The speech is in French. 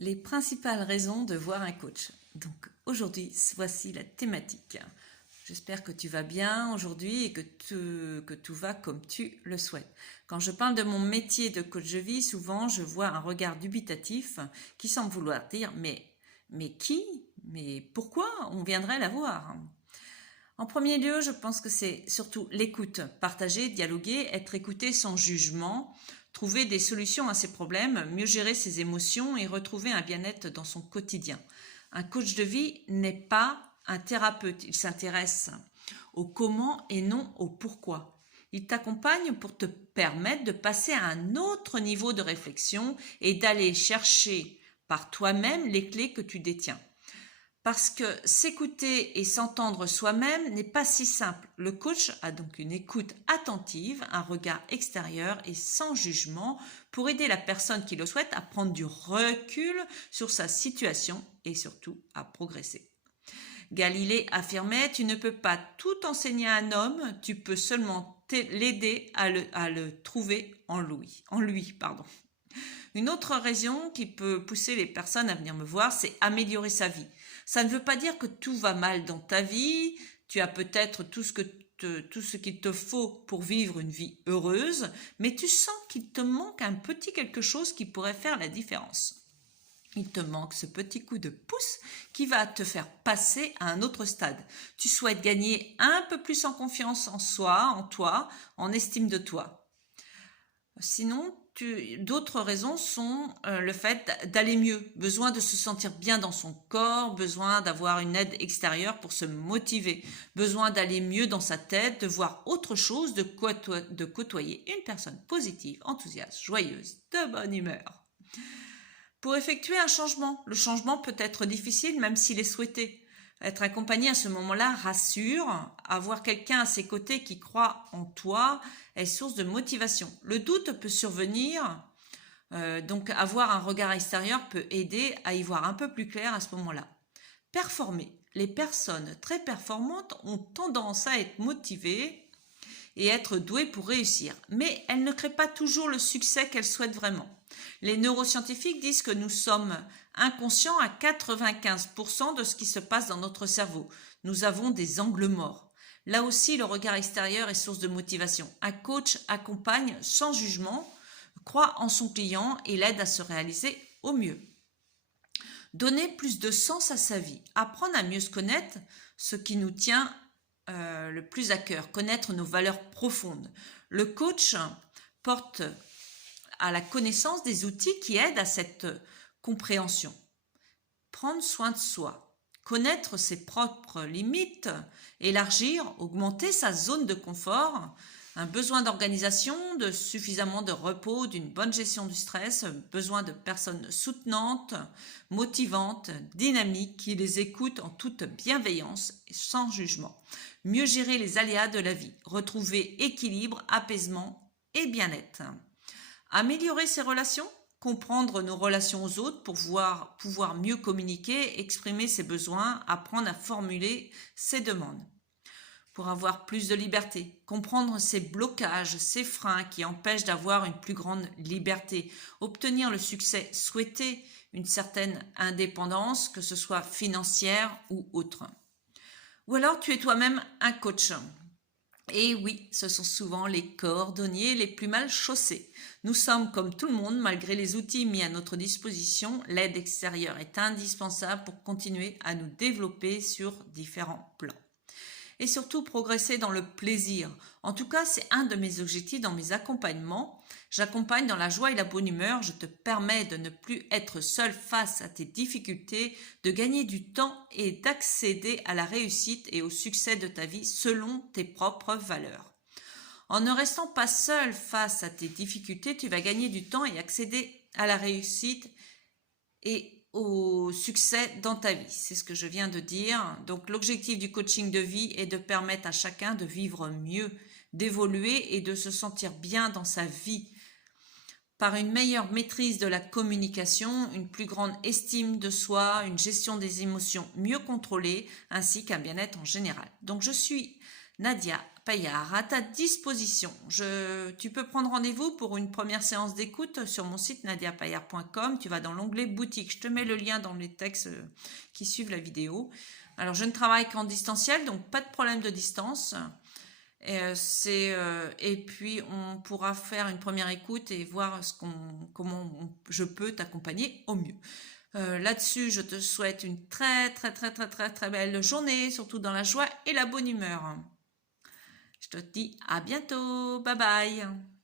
Les principales raisons de voir un coach. Donc aujourd'hui, voici la thématique. J'espère que tu vas bien aujourd'hui et que tout va comme tu le souhaites. Quand je parle de mon métier de coach de vie, souvent je vois un regard dubitatif qui semble vouloir dire mais qui? Mais pourquoi on viendrait la voir? En premier lieu, je pense que c'est surtout l'écoute, partager, dialoguer, être écouté sans jugement, trouver des solutions à ses problèmes, mieux gérer ses émotions et retrouver un bien-être dans son quotidien. Un coach de vie n'est pas un thérapeute, il s'intéresse au comment et non au pourquoi. Il t'accompagne pour te permettre de passer à un autre niveau de réflexion et d'aller chercher par toi-même les clés que tu détiens. Parce que s'écouter et s'entendre soi-même n'est pas si simple. Le coach a donc une écoute attentive, un regard extérieur et sans jugement pour aider la personne qui le souhaite à prendre du recul sur sa situation et surtout à progresser. Galilée affirmait « Tu ne peux pas tout enseigner à un homme, tu peux seulement l'aider à le trouver en lui. » Une autre raison qui peut pousser les personnes à venir me voir, c'est améliorer sa vie. Ça ne veut pas dire que tout va mal dans ta vie, tu as peut-être tout ce qu'il te faut pour vivre une vie heureuse, mais tu sens qu'il te manque un petit quelque chose qui pourrait faire la différence. Il te manque ce petit coup de pouce qui va te faire passer à un autre stade. Tu souhaites gagner un peu plus en confiance en soi, en toi, en estime de toi. Sinon, d'autres raisons sont le fait d'aller mieux, besoin de se sentir bien dans son corps, besoin d'avoir une aide extérieure pour se motiver, besoin d'aller mieux dans sa tête, de voir autre chose, de côtoyer une personne positive, enthousiaste, joyeuse, de bonne humeur. Pour effectuer un changement, le changement peut être difficile même s'il est souhaité. Être accompagné à ce moment-là rassure, avoir quelqu'un à ses côtés qui croit en toi est source de motivation. Le doute peut survenir, donc avoir un regard extérieur peut aider à y voir un peu plus clair à ce moment-là. Performer. Les personnes très performantes ont tendance à être motivées et être douées pour réussir, mais elles ne créent pas toujours le succès qu'elles souhaitent vraiment. Les neuroscientifiques disent que nous sommes inconscients à 95% de ce qui se passe dans notre cerveau. Nous avons des angles morts. Là aussi, le regard extérieur est source de motivation. Un coach accompagne sans jugement, croit en son client et l'aide à se réaliser au mieux. Donner plus de sens à sa vie, apprendre à mieux se connaître, ce qui nous tient le plus à cœur, connaître nos valeurs profondes. Le coach porte à la connaissance des outils qui aident à cette compréhension. Prendre soin de soi, connaître ses propres limites, élargir, augmenter sa zone de confort, un besoin d'organisation, de suffisamment de repos, d'une bonne gestion du stress, besoin de personnes soutenantes, motivantes, dynamiques, qui les écoutent en toute bienveillance et sans jugement. Mieux gérer les aléas de la vie, retrouver équilibre, apaisement et bien-être. Améliorer ses relations, comprendre nos relations aux autres pour pouvoir mieux communiquer, exprimer ses besoins, apprendre à formuler ses demandes. Pour avoir plus de liberté, comprendre ses blocages, ses freins qui empêchent d'avoir une plus grande liberté, obtenir le succès souhaité, une certaine indépendance, que ce soit financière ou autre. Ou alors tu es toi-même un coach. Et oui, ce sont souvent les cordonniers les plus mal chaussés. Nous sommes comme tout le monde, malgré les outils mis à notre disposition, l'aide extérieure est indispensable pour continuer à nous développer sur différents plans. Et surtout progresser dans le plaisir. En tout cas, c'est un de mes objectifs dans mes accompagnements. J'accompagne dans la joie et la bonne humeur. Je te permets de ne plus être seul face à tes difficultés, de gagner du temps et d'accéder à la réussite et au succès de ta vie selon tes propres valeurs. En ne restant pas seul face à tes difficultés, tu vas gagner du temps et accéder à la réussite et au succès dans ta vie. C'est ce que je viens de dire. Donc l'objectif du coaching de vie est de permettre à chacun de vivre mieux, d'évoluer et de se sentir bien dans sa vie par une meilleure maîtrise de la communication, une plus grande estime de soi, une gestion des émotions mieux contrôlée, ainsi qu'un bien-être en général. Donc je suis Nadia, Paillard à ta disposition. Tu peux prendre rendez-vous pour une première séance d'écoute sur mon site nadiapaillard.com. Tu vas dans l'onglet boutique. Je te mets le lien dans les textes qui suivent la vidéo. Alors, je ne travaille qu'en distanciel, donc pas de problème de distance. Et puis, on pourra faire une première écoute et voir comment je peux t'accompagner au mieux. Là-dessus, je te souhaite une très, très, très, très, très, très belle journée, surtout dans la joie et la bonne humeur. Je te dis à bientôt. Bye bye.